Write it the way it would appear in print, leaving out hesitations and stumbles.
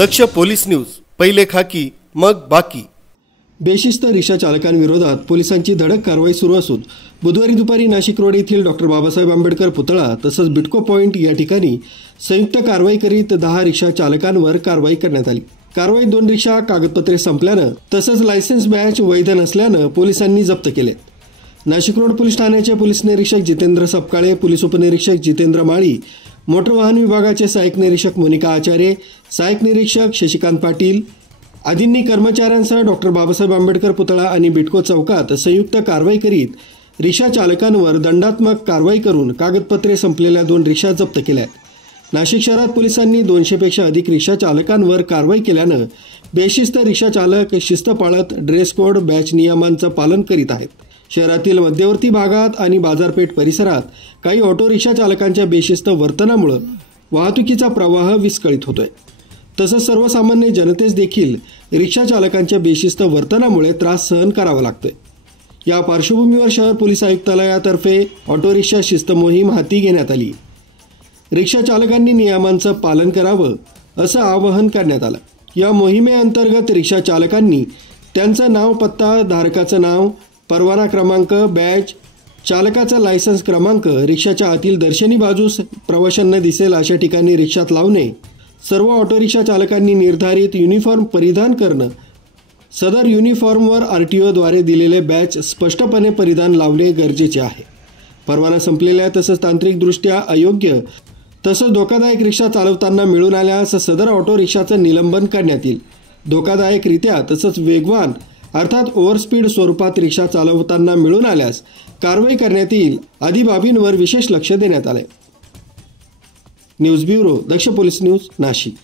दक्ष police news, पहिले खाकी मग बाकी। बेशिस्त रिक्षा चालकांविरोधात पोलिसांची धडक कारवाई सुरू असून बुधवारी दुपारी नाशिक रोड येथील डॉक्टर बाबासाहेब आंबेडकर पुतळा तसंच बिटको पॉइंट या ठिकाणी संयुक्त कारवाई करीत 10 रिक्षा चालकांवर कारवाई करण्यात आली। कारवाईत 2 रिक्षा कागदपत्रे संपल्यानं तसंच लायसन्स बॅच वैध नसल्यानं पोलिसांनी जप्त केले। नाशिक रोड पोलीस ठाण्याचे पोलीस निरीक्षक जितेंद्र सपकाळे, पोलीस उपनिरीक्षक जितेंद्र माळी, मोटर वाहन विभागाचे सहाय्यक निरीक्षक मोनिका आचार्य, सहाय्यक निरीक्षक शशिकांत पाटील आदींनी कर्मचाऱ्यांसह डॉक्टर बाबासाहेब आंबेडकर पुतळा आणि बिटको चौकात संयुक्त कारवाई करीत रिक्षा चालकांवर दंडात्मक कारवाई करून कागदपत्रे संपलेल्या 2 रिक्षा जप्त केल्या। नाशिक शहरात पोलिसांनी 200 पेक्षा अधिक रिक्षा चालकांवर कारवाई केल्यानं बेशिस्त रिक्षा चालक शिस्त पाळत ड्रेस कोड बॅच नियमांचं पालन करीत आहेत। शहरातील मध्यवर्ती भागात आणि बाजारपेठ परिसरात काही ऑटो रिक्षा चालकांच्या बेशिस्त वर्तनामुळे वाहतुकीचा प्रवाह विस्कळीत होतोय। तसंच सर्वसामान्य जनतेस देखील रिक्षा चालकांच्या बेशिस्त वर्तनामुळे त्रास सहन करावा लागतोय। या पार्श्वभूमीवर शहर पोलीस आयुक्तालयातर्फे ऑटो रिक्षा शिस्त मोहीम हाती घेण्यात आली। रिक्षा चालकांनी नियमांचं पालन करावं असं आवाहन करण्यात आलं। या मोहिमेअंतर्गत रिक्षा चालकांनी त्यांचं नाव, पत्ता, धारकाचं नाव, परवाना क्रमांक, बॅच, चालकाचा लायसन्स क्रमांक रिक्षाच्या आतील दर्शनी बाजूस प्रवाशांना दिसेल अशा ठिकाणी रिक्षात लावणे, सर्व ऑटो रिक्षा चालकांनी निर्धारित युनिफॉर्म परिधान करणं, सदर युनिफॉर्मवर RTOद्वारे दिलेले बॅच स्पष्टपणे परिधान लावणे गरजेचे आहे। परवाना संपलेल्या तसंच तांत्रिकदृष्ट्या अयोग्य तसंच धोकादायक रिक्षा चालवताना मिळून आल्यास सदर ऑटो रिक्षाचं निलंबन करण्यात येईल। धोकादायकरित्या तसंच वेगवान अर्थात ओव्हरस्पीड स्वरूपात रिक्षा चालवताना मिळून आल्यास कारवाई करण्यात येईल आदी बाबींवर विशेष लक्ष देण्यात आले। न्यूज ब्युरो, दक्ष पोलीस न्यूज, नाशिक।